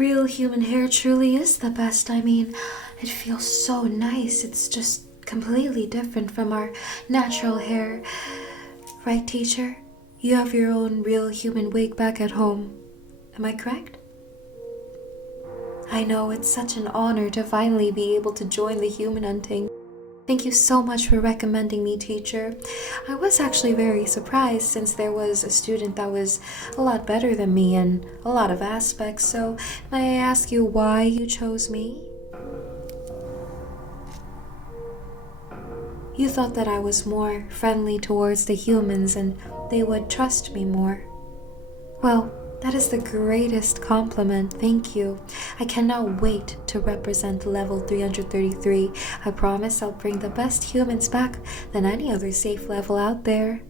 real human hair truly is the best. I mean, it feels so nice. It's just completely different from our natural hair. Right, teacher? You have your own real human wig back at home. Am I correct? I know, it's such an honor to finally be able to join the human hunting. Thank you so much for recommending me, teacher. I was actually very surprised since there was a student that was a lot better than me in a lot of aspects. So, may I ask you why you chose me? You thought that I was more friendly towards the humans and they would trust me more. Well, that is the greatest compliment, thank you. I cannot wait to represent level 333. I promise I'll bring the best humans back than any other safe level out there.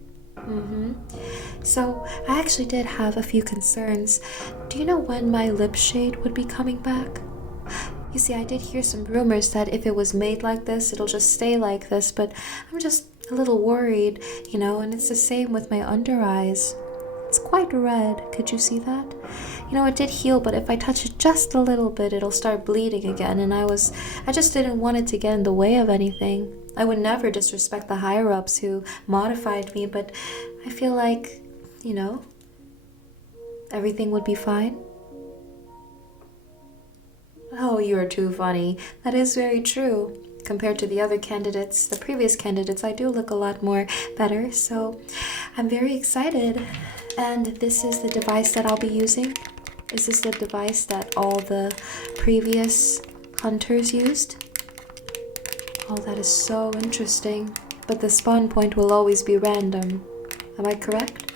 So, I actually did have a few concerns. Do you know when my lip shade would be coming back? You see, I did hear some rumors that if it was made like this, it'll just stay like this, but I'm just a little worried, and it's the same with my under eyes. It's quite red. Could you see that? It did heal, but if I touch it just a little bit, it'll start bleeding again. And I just didn't want it to get in the way of anything. I would never disrespect the higher-ups who modified me, but I feel like, everything would be fine. Oh, you're too funny. That is very true. Compared to the other candidates, the previous candidates, I do look a lot more better. So I'm very excited. And this is the device that I'll be using. Is this the device that all the previous hunters used? Oh, that is so interesting. But the spawn point will always be random. Am I correct?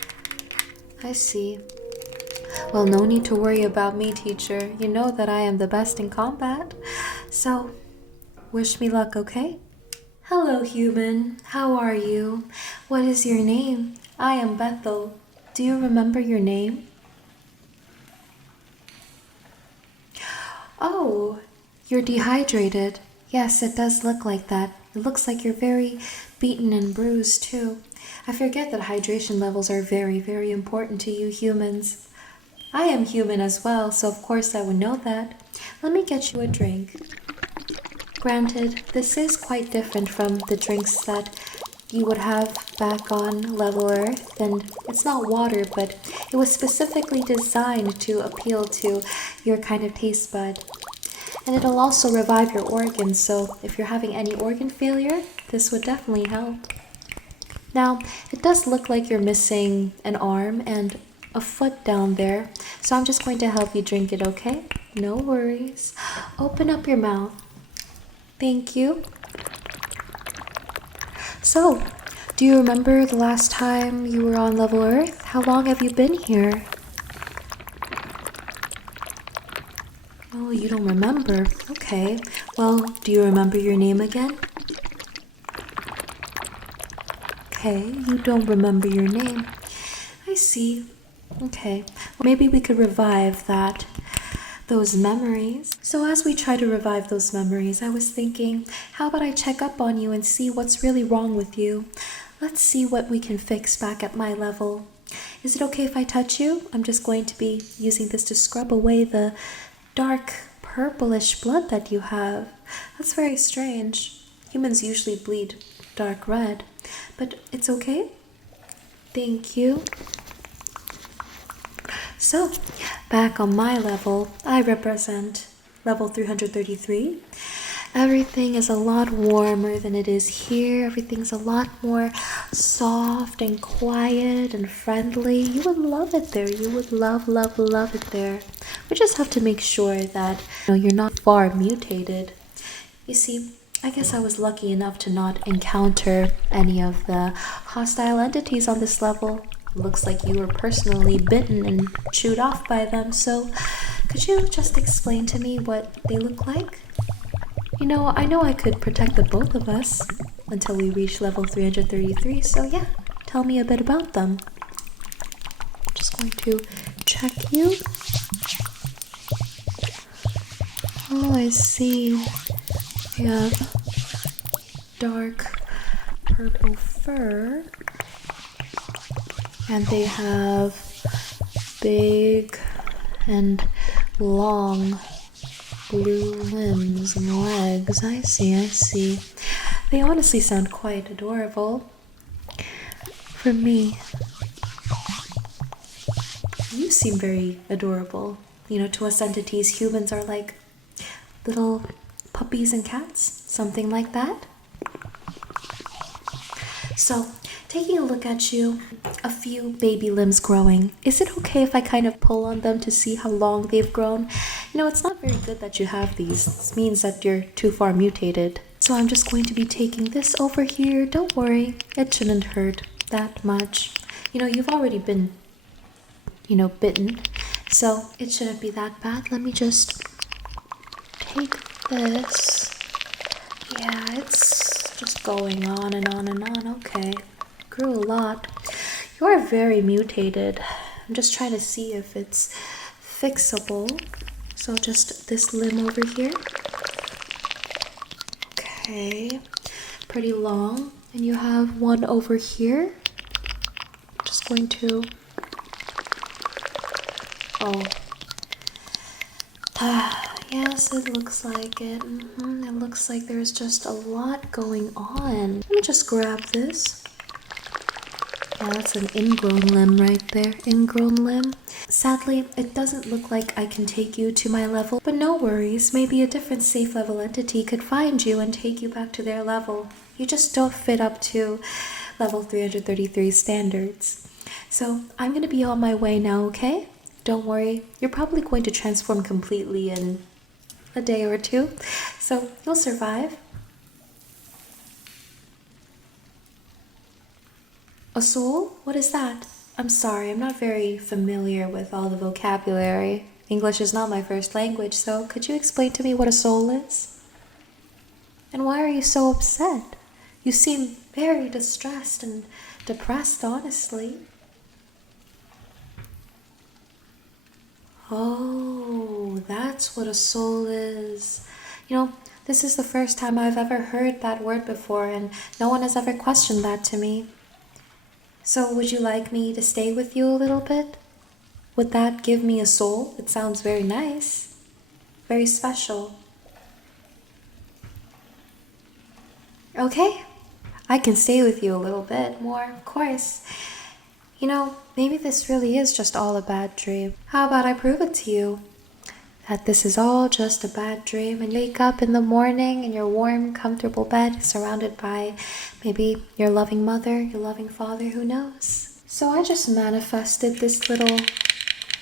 I see. Well, no need to worry about me, teacher. You know that I am the best in combat. So, wish me luck, okay? Hello, human. How are you? What is your name? I am Bethel. Do you remember your name? Oh, you're dehydrated. Yes, it does look like that. It looks like you're very beaten and bruised, too. I forget that hydration levels are very, very important to you humans. I am human as well, so of course I would know that. Let me get you a drink. Granted, this is quite different from the drinks that you would have back on level Earth, and it's not water, but it was specifically designed to appeal to your kind of taste bud. And it'll also revive your organs, so if you're having any organ failure, this would definitely help. Now, it does look like you're missing an arm and a foot down there, so I'm just going to help you drink it, okay? No worries. Open up your mouth. Thank you. So, do you remember the last time you were on level Earth? How long have you been here? Oh, you don't remember. Okay. Well, do you remember your name again? Okay, you don't remember your name. I see. Okay. Well, maybe we could revive those memories. So as we try to revive those memories, I was thinking, how about I check up on you and see what's really wrong with you? Let's see what we can fix back at my level. Is it okay if I touch you? I'm just going to be using this to scrub away the dark purplish blood that you have. That's very strange. Humans usually bleed dark red, but it's okay. Thank you. So, back on my level, I represent level 333. Everything is a lot warmer than it is here. Everything's a lot more soft and quiet and friendly. You would love it there. You would love, love, love it there. We just have to make sure that you're not far mutated. You see, I guess I was lucky enough to not encounter any of the hostile entities on this level. Looks like you were personally bitten and chewed off by them, so could you just explain to me what they look like? I know I could protect the both of us until we reach level 333, so yeah, tell me a bit about them. Just going to check you. Oh, I see. We have dark purple fur. And they have big and long blue limbs and legs. I see. They honestly sound quite adorable. For me, you seem very adorable. You know, to us entities, humans are like little puppies and cats, something like that. So, taking a look at you, a few baby limbs growing. Is it okay if I kind of pull on them to see how long they've grown? You know, it's not very good that you have these. This means that you're too far mutated. So I'm just going to be taking this over here. Don't worry, it shouldn't hurt that much. You know, you've already been, bitten. So it shouldn't be that bad. Let me just take this. Yeah, it's just going on and on and on. Okay, grew a lot. You are very mutated. I'm just trying to see if it's fixable. So just this limb over here. Okay, pretty long. And you have one over here. Just going to... Oh. Yes, it looks like it. It looks like there's just a lot going on. Let me just grab this. Yeah, that's an ingrown limb right there. Ingrown limb. Sadly, it doesn't look like I can take you to my level, but no worries. Maybe a different safe level entity could find you and take you back to their level. You just don't fit up to level 333 standards. So I'm going to be on my way now, okay? Don't worry. You're probably going to transform completely in a day or two, so you'll survive. A soul? What is that? I'm sorry, I'm not very familiar with all the vocabulary. English is not my first language, so could you explain to me what a soul is? And why are you so upset? You seem very distressed and depressed, honestly. Oh, that's what a soul is. You know, this is the first time I've ever heard that word before, and no one has ever questioned that to me. So would you like me to stay with you a little bit? Would that give me a soul? It sounds very nice. Very special. Okay, I can stay with you a little bit more, of course. You know, maybe this really is just all a bad dream. How about I prove it to you? That this is all just a bad dream, and you wake up in the morning in your warm, comfortable bed, surrounded by maybe your loving mother, your loving father, who knows? So I just manifested this little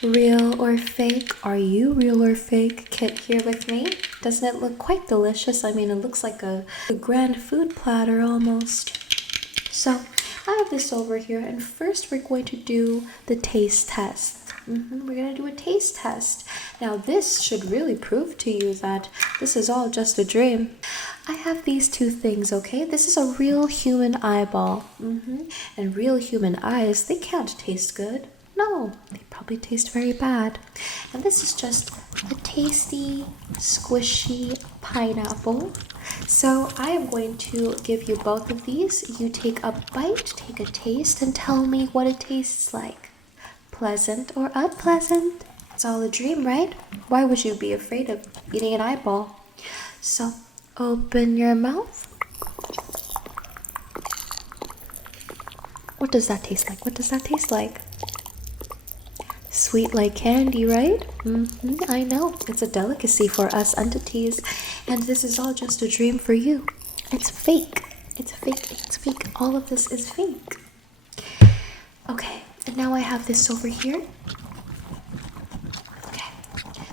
real or fake, are you real or fake kit here with me. Doesn't it look quite delicious? I mean, it looks like a grand food platter almost. So I have this over here, and first we're going to do the taste test. We're going to do a taste test. Now this should really prove to you that this is all just a dream. I have these two things, okay? This is a real human eyeball. And real human eyes, they can't taste good. No, they probably taste very bad. And this is just a tasty, squishy pineapple. So I am going to give you both of these. You take a bite, take a taste, and tell me what it tastes like. Pleasant or unpleasant? It's all a dream, right? Why would you be afraid of eating an eyeball? So open your mouth. What does that taste like? What does that taste like? Sweet like candy, right? I know. It's a delicacy for us entities. And this is all just a dream for you. It's fake. It's fake. It's fake. All of this is fake. Okay. And now I have this over here. Okay.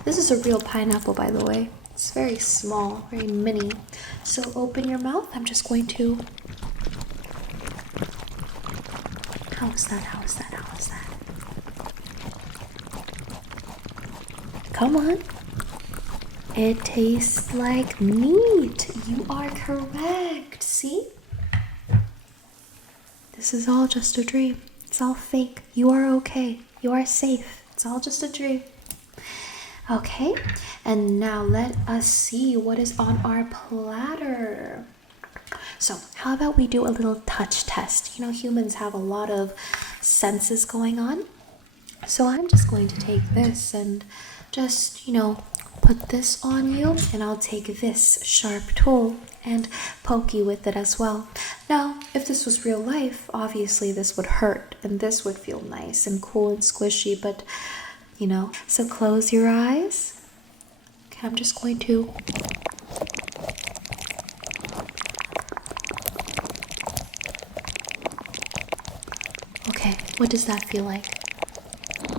This is a real pineapple, by the way. It's very small, very mini. So open your mouth. I'm just going to... How is that? How is that? How is that? Come on. It tastes like meat. You are correct. See? This is all just a dream. It's all fake. You are okay. You are safe. It's all just a dream. Okay, and now let us see what is on our platter. So, how about we do a little touch test? You know, humans have a lot of senses going on. So I'm just going to take this and just, put this on you, and I'll take this sharp tool and poke you with it as well. Now, if this was real life, obviously this would hurt and this would feel nice and cool and squishy, but so close your eyes. Okay, I'm just going to okay, what does that feel like?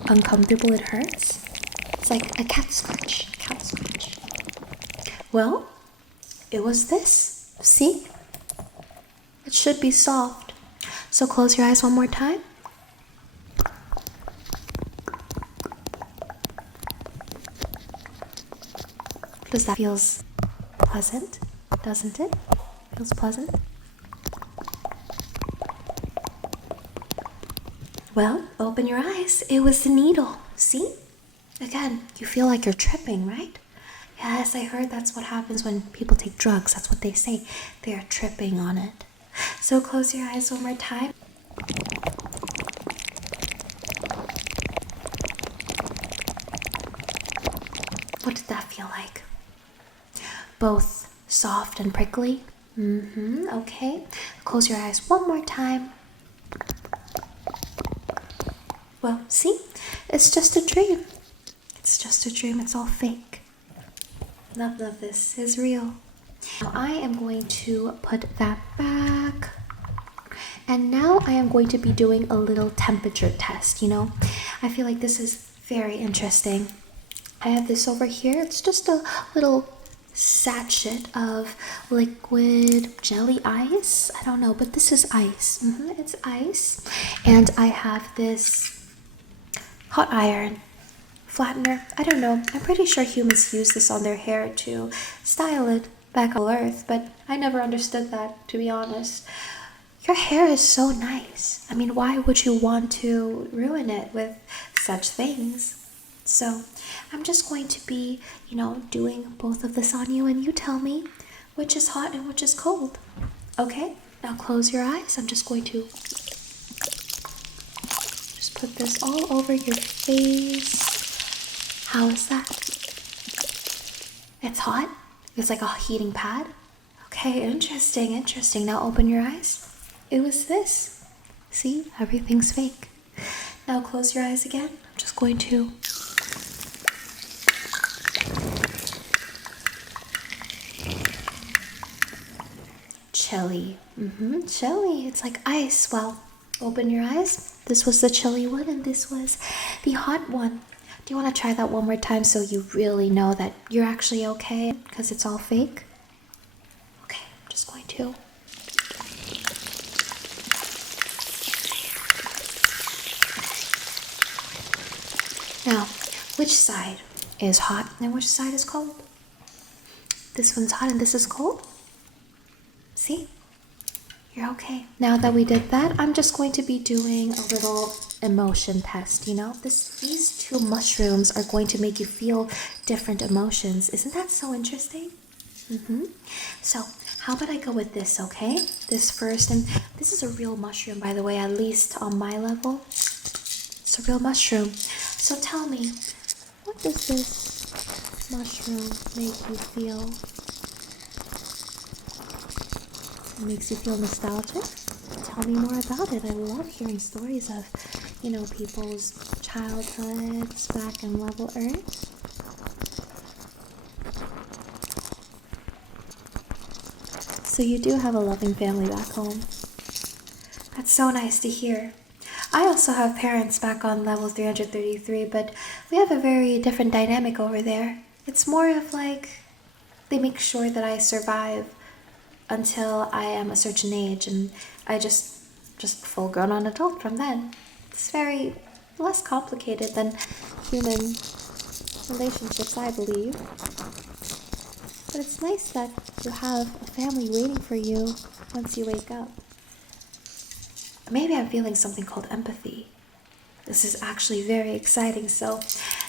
Uncomfortable? It hurts? It's like a cat scratch. Well, it was this. See? It should be soft. So close your eyes one more time. Does that feels pleasant? Doesn't it? Feels pleasant? Well, open your eyes. It was the needle. See? Again, you feel like you're tripping, right? Yes, I heard that's what happens when people take drugs. That's what they say. They are tripping on it. So close your eyes one more time. What did that feel like? Both soft and prickly? Okay. Close your eyes one more time. Well, see? It's just a dream. It's just a dream. It's all fake. None of this is real. Now I am going to put that back. And now I am going to be doing a little temperature test, I feel like this is very interesting. I have this over here. It's just a little sachet of liquid jelly ice. I don't know, but this is ice. It's ice. And I have this hot iron flattener. I don't know. I'm pretty sure humans use this on their hair to style it back on Earth, but I never understood that, to be honest. Your hair is so nice. I mean, why would you want to ruin it with such things? So I'm just going to be, doing both of this on you, and you tell me which is hot and which is cold. Okay? Now close your eyes. I'm just going to just put this all over your face. How is that? It's hot? It's like a heating pad? Okay, interesting. Now open your eyes. It was this. See, everything's fake. Now close your eyes again. I'm just going to chili. Chili. It's like ice. Well, open your eyes. This was the chili one, and this was the hot one. Do you want to try that one more time so you really know that you're actually okay? Because it's all fake? Okay, I'm just going to. Now, which side is hot and which side is cold? This one's hot and this is cold? See? You're okay. Now that we did that, I'm just going to be doing a little emotion test, These two mushrooms are going to make you feel different emotions. Isn't that so interesting? So, how about I go with this, okay? This first, and this is a real mushroom, by the way, at least on my level. It's a real mushroom. So tell me, what does this mushroom make you feel? It makes you feel nostalgic? Tell me more about it. I love hearing stories of, people's childhoods back in Level Earth. So you do have a loving family back home. That's so nice to hear. I also have parents back on level 333, but we have a very different dynamic over there. It's more of like, they make sure that I survive until I am a certain age, and I just full-grown on adult from then. It's very less complicated than human relationships, I believe. But it's nice that you have a family waiting for you once you wake up. Maybe I'm feeling something called empathy. This is actually very exciting. So,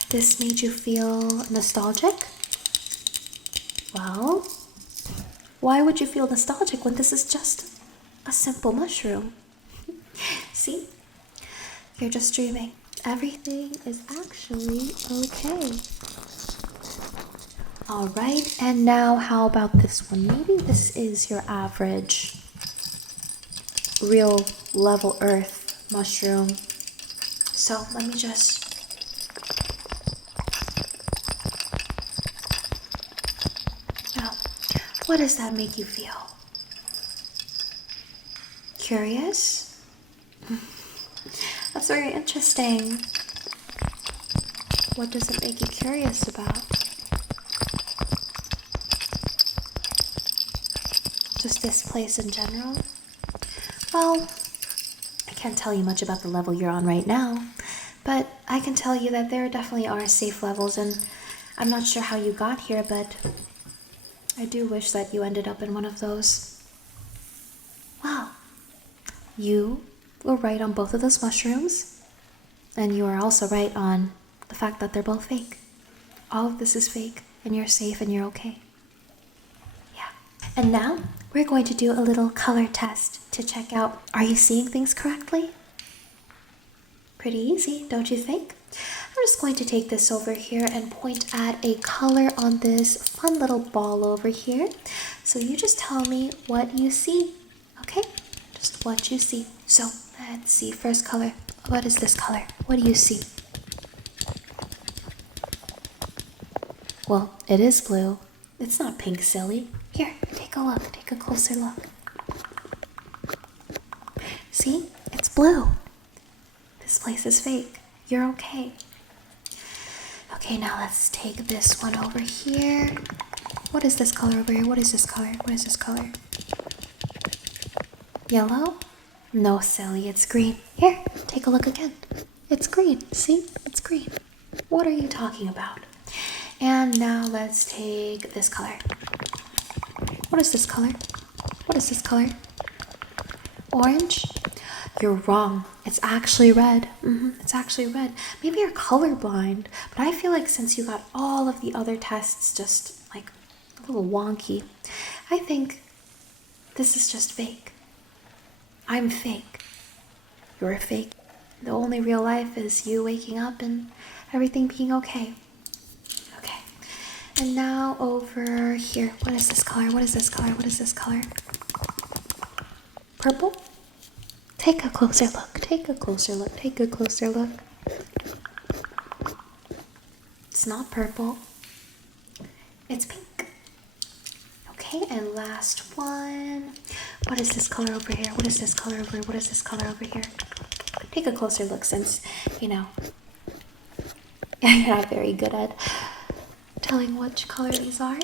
this made you feel nostalgic? Well, why would you feel nostalgic when this is just a simple mushroom? See? You're just dreaming. Everything is actually okay. Alright, and now how about this one? Maybe this is your average real level earth mushroom. So let me just... Now, what does that make you feel? Curious? That's very interesting. What does it make you curious about? Just this place in general? Well, I can't tell you much about the level you're on right now, but I can tell you that there definitely are safe levels, and I'm not sure how you got here, but I do wish that you ended up in one of those. Wow. You were right on both of those mushrooms, and you are also right on the fact that they're both fake. All of this is fake, and you're safe and you're okay. Yeah. And now we're going to do a little color test to check out, are you seeing things correctly? Pretty easy, don't you think? I'm just going to take this over here and point at a color on this fun little ball over here. So you just tell me what you see, okay? Just what you see. So let's see, first color. What is this color? What do you see? Well, it is blue. It's not pink, silly. Here, take a look. Take a closer look. See? It's blue. This place is fake. You're okay. Okay, now let's take this one over here. What is this color over here? What is this color? What is this color? Yellow? No, silly, it's green. Here, take a look again. It's green. See? It's green. What are you talking about? And now let's take this color. What is this color? What is this color? Orange? You're wrong. It's actually red. It's actually red. Maybe you're colorblind, but I feel like since you got all of the other tests just like a little wonky, I think this is just fake. I'm fake. You're fake. The only real life is you waking up and everything being okay. Okay. And now over here. What is this color? What is this color? What is this color? Purple? Take a closer look. Take a closer look. Take a closer look. It's not purple. It's pink. Okay, and last one. What is this color over here? What is this color over here? What is this color over here? Take a closer look since, you know, you're not very good at telling which color these are.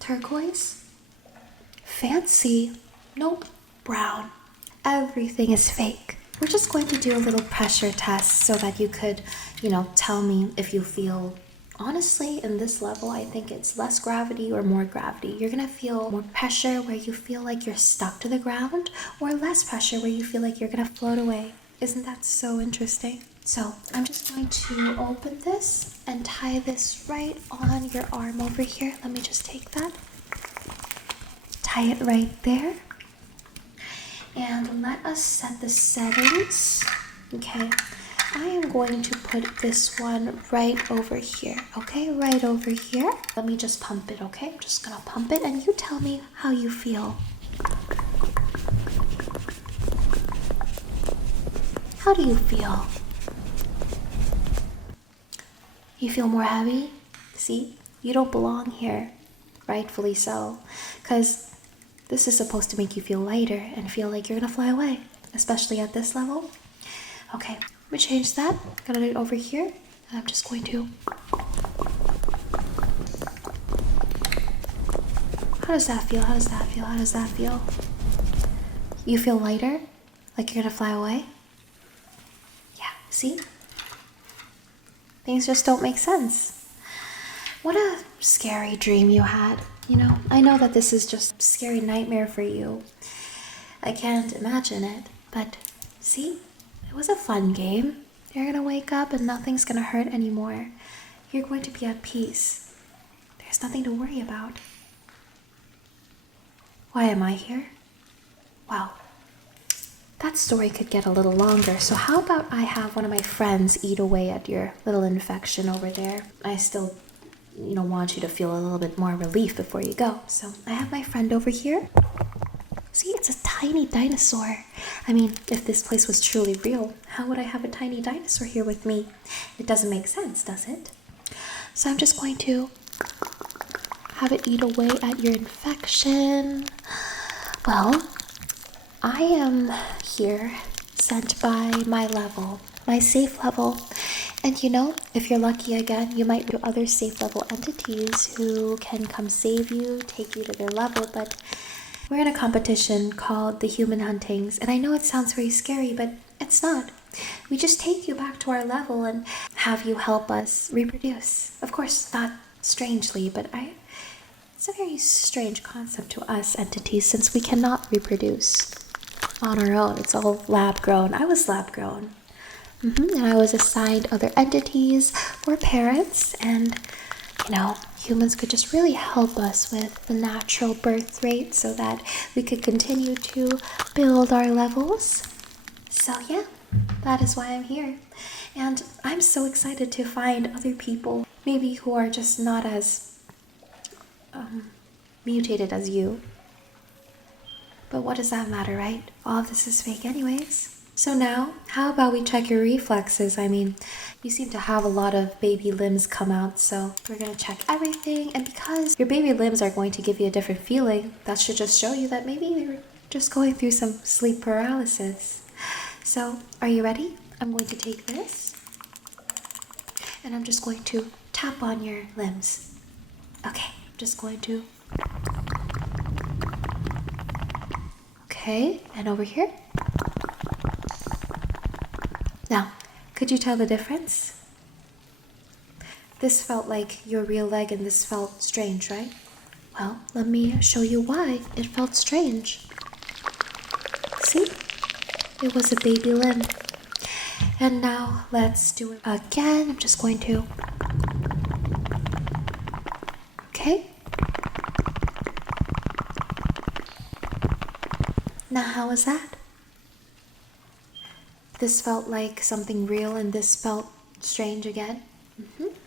Turquoise? Fancy. Nope. Brown. Everything is fake. We're just going to do a little pressure test so that you could, you know, tell me if you feel, honestly, in this level, I think it's less gravity or more gravity. You're gonna feel more pressure where you feel like you're stuck to the ground, or less pressure where you feel like you're gonna float away. Isn't that so interesting? So I'm just going to open this and tie this right on your arm over here. Let me just take that. Tie it right there. And let us set the settings. Okay, I am going to put this one right over here. Okay, right over here. Let me just pump it, okay? I'm just gonna pump it and you tell me how you feel. How do you feel? You feel more heavy? See, you don't belong here. Rightfully so. Because this is supposed to make you feel lighter and feel like you're gonna fly away, especially at this level. Okay, let me change that. Got it over here. And I'm just going to... How does that feel? How does that feel? How does that feel? You feel lighter? Like you're gonna fly away? Yeah, see? Things just don't make sense. What a scary dream you had. You know, I know that this is just a scary nightmare for you. I can't imagine it, but see, it was a fun game. You're gonna wake up and nothing's gonna hurt anymore. You're going to be at peace. There's nothing to worry about. Why am I here? Wow. that story could get a little longer. So how about I have one of my friends eat away at your little infection over there? I still, want you to feel a little bit more relief before you go. So I have my friend over here. See, it's a tiny dinosaur. I mean, if this place was truly real, how would I have a tiny dinosaur here with me? It doesn't make sense, does it? So I'm just going to have it eat away at your infection. Well, I am here sent by my level, my safe level. And if you're lucky again, you might do other safe level entities who can come save you, take you to their level, but we're in a competition called the Human Huntings, and I know it sounds very scary, but it's not. We just take you back to our level and have you help us reproduce. Of course, not strangely, but it's a very strange concept to us entities since we cannot reproduce on our own. It's all lab grown. I was lab grown. And I was assigned other entities or parents, and humans could just really help us with the natural birth rate so that we could continue to build our levels. So yeah, that is why I'm here. And I'm so excited to find other people, maybe who are just not as mutated as you. But what does that matter, right? All of this is fake anyways. So now, how about we check your reflexes? I mean, you seem to have a lot of baby limbs come out, so we're going to check everything. And because your baby limbs are going to give you a different feeling, that should just show you that maybe you're just going through some sleep paralysis. So, are you ready? I'm going to take this, and I'm just going to tap on your limbs. Okay, I'm just going to... Okay, and over here. Now, could you tell the difference? This felt like your real leg and this felt strange, right? Well, let me show you why it felt strange. See? It was a baby limb. And now let's do it again. I'm just going to... Okay. Now how was that? This felt like something real and this felt strange again.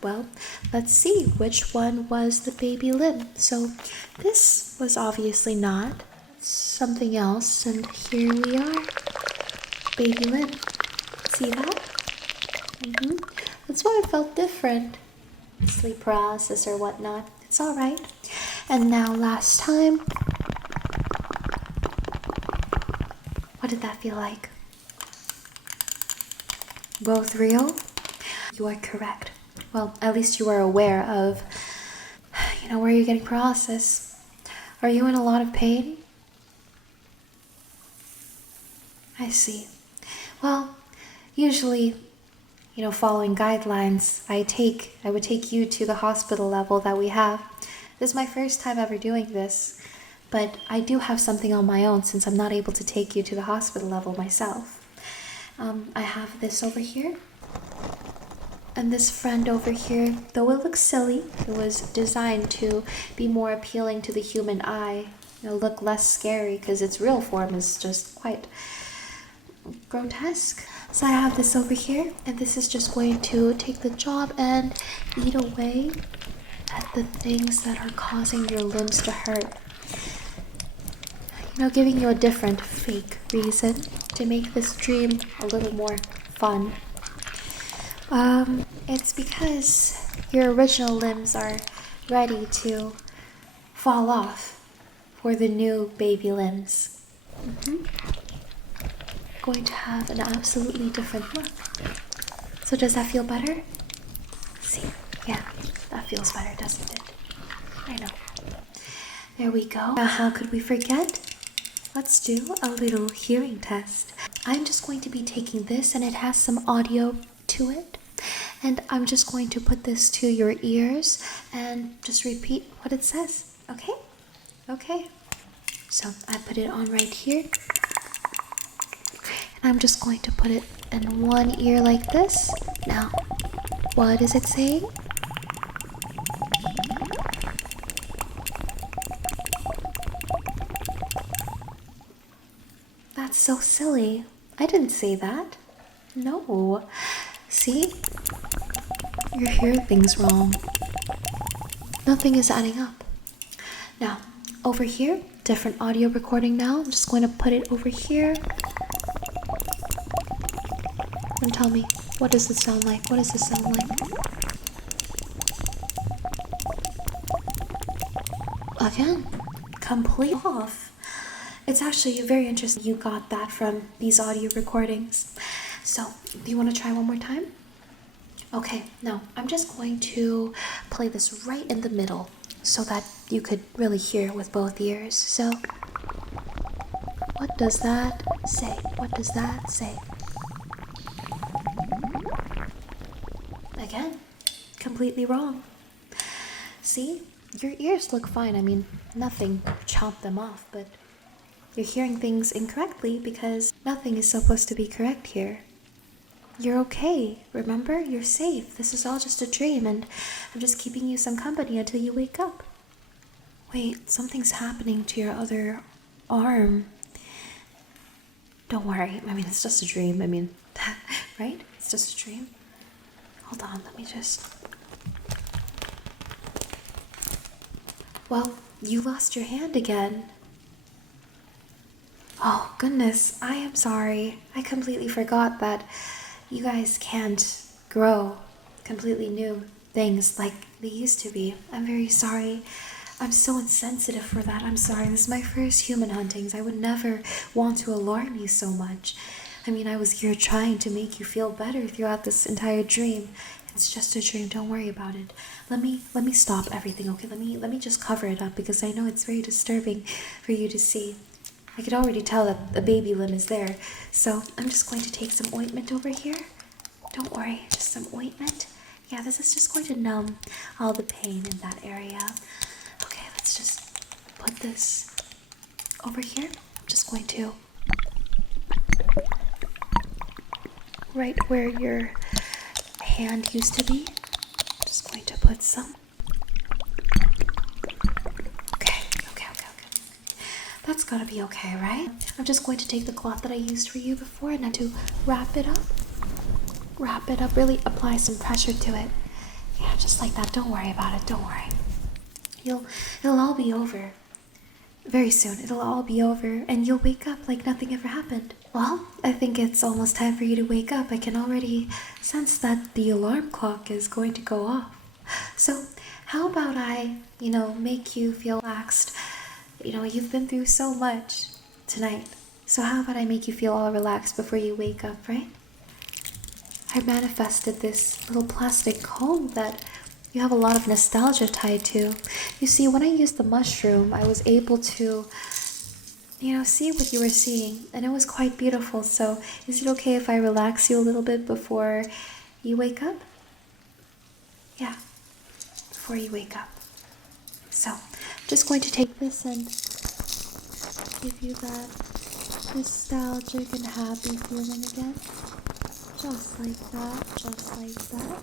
Well, let's see which one was the baby limb. So this was obviously not something else, and here we are, baby limb. See that? That's why it felt different. Sleep paralysis or whatnot. It's all right. And now last time, what did that feel like? Both real? You are correct. Well, at least you are aware of, where you're getting paralysis. Are you in a lot of pain? I see. Well, usually, following guidelines, I would take you to the hospital level that we have. This is my first time ever doing this, but I do have something on my own since I'm not able to take you to the hospital level myself. I have this over here, and this friend over here. Though it looks silly, it was designed to be more appealing to the human eye, look less scary because its real form is just quite grotesque. So I have this over here, and this is just going to take the job and eat away at the things that are causing your limbs to hurt. Giving you a different fake reason to make this dream a little more fun. It's because your original limbs are ready to fall off for the new baby limbs. Going to have an absolutely different look. So does that feel better? See, yeah, that feels better, doesn't it? I know. There we go. Now how could we forget? Let's do a little hearing test. I'm just going to be taking this, and it has some audio to it. And I'm just going to put this to your ears and just repeat what it says. Okay? Okay. So I put it on right here. And I'm just going to put it in one ear like this. Now, what is it saying? That's That's so silly. I didn't say that. No. See? You're hearing things wrong. Nothing is adding up. Now, over here, different audio recording now. I'm just going to put it over here. And tell me, what does it sound like? What does it sound like? Again, complete off. It's actually very interesting you got that from these audio recordings. So, do you want to try one more time? Okay, now I'm just going to play this right in the middle so that you could really hear with both ears. So, what does that say? What does that say? Again, completely wrong. See, your ears look fine. I mean, nothing chopped them off, but you're hearing things incorrectly because nothing is supposed to be correct here. You're okay, remember? You're safe. This is all just a dream, and I'm just keeping you some company until you wake up. Wait, something's happening to your other arm. Don't worry. I mean, it's just a dream. I mean, right? It's just a dream. Hold on, let me just... Well, you lost your hand again. Oh, goodness, I am sorry. I completely forgot that you guys can't grow completely new things like they used to be. I'm very sorry. I'm so insensitive for that. I'm sorry. This is my first human huntings. I would never want to alarm you so much. I mean, I was here trying to make you feel better throughout this entire dream. It's just a dream. Don't worry about it. Let me stop everything, okay? Let me just cover it up because I know it's very disturbing for you to see. I could already tell that a baby limb is there. So I'm just going to take some ointment over here. Don't worry, just some ointment. Yeah, this is just going to numb all the pain in that area. Okay, let's just put this over here. I'm just going to right where your hand used to be. I'm just going to put some. Okay. That's gotta be okay, right? I'm just going to take the cloth that I used for you before and now to wrap it up. Wrap it up, really apply some pressure to it. Yeah, just like that. Don't worry about it, don't worry. It'll all be over. Very soon, it'll all be over and you'll wake up like nothing ever happened. Well, I think it's almost time for you to wake up. I can already sense that the alarm clock is going to go off. So, how about I, make you feel relaxed? You've been through so much tonight. So how about I make you feel all relaxed before you wake up, right? I manifested this little plastic comb that you have a lot of nostalgia tied to. You see, when I used the mushroom, I was able to, see what you were seeing, and it was quite beautiful. So is it okay if I relax you a little bit before you wake up? Yeah, before you wake up. So I'm just going to take this and give you that nostalgic and happy feeling again. Just like that, just like that.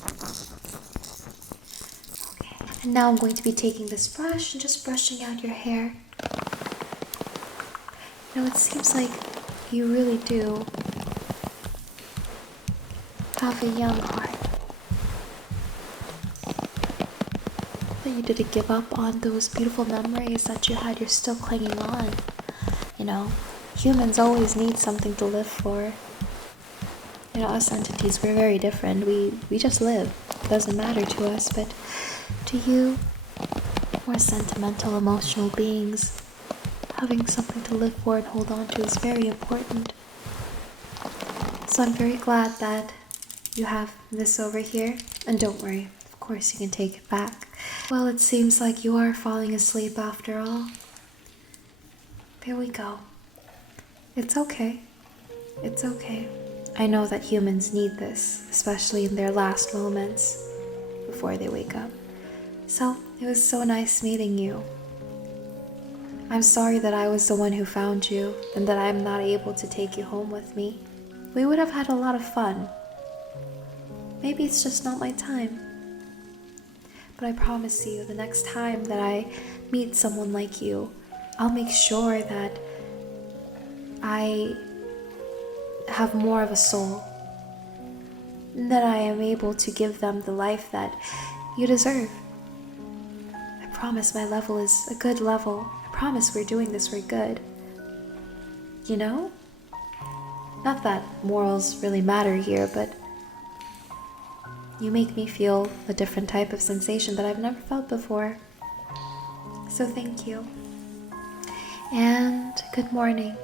Okay, and now I'm going to be taking this brush and just brushing out your hair. It seems like you really do have a young heart. That you didn't give up on those beautiful memories that you had. You're still clinging on. Humans always need something to live for. Us entities, we're very different. We just live. It doesn't matter to us, but to you, we're sentimental, emotional beings. Having something to live for and hold on to is very important. So I'm very glad that you have this over here. And don't worry, of course you can take it back. Well, it seems like you are falling asleep after all. There we go. It's okay. It's okay. I know that humans need this, especially in their last moments before they wake up. So, it was so nice meeting you. I'm sorry that I was the one who found you and that I'm not able to take you home with me. We would have had a lot of fun. Maybe it's just not my time. But I promise you, the next time that I meet someone like you, I'll make sure that I have more of a soul, and that I am able to give them the life that you deserve. I promise my level is a good level. I promise we're doing this for good. You know? Not that morals really matter here, but you make me feel a different type of sensation that I've never felt before. So thank you. And good morning.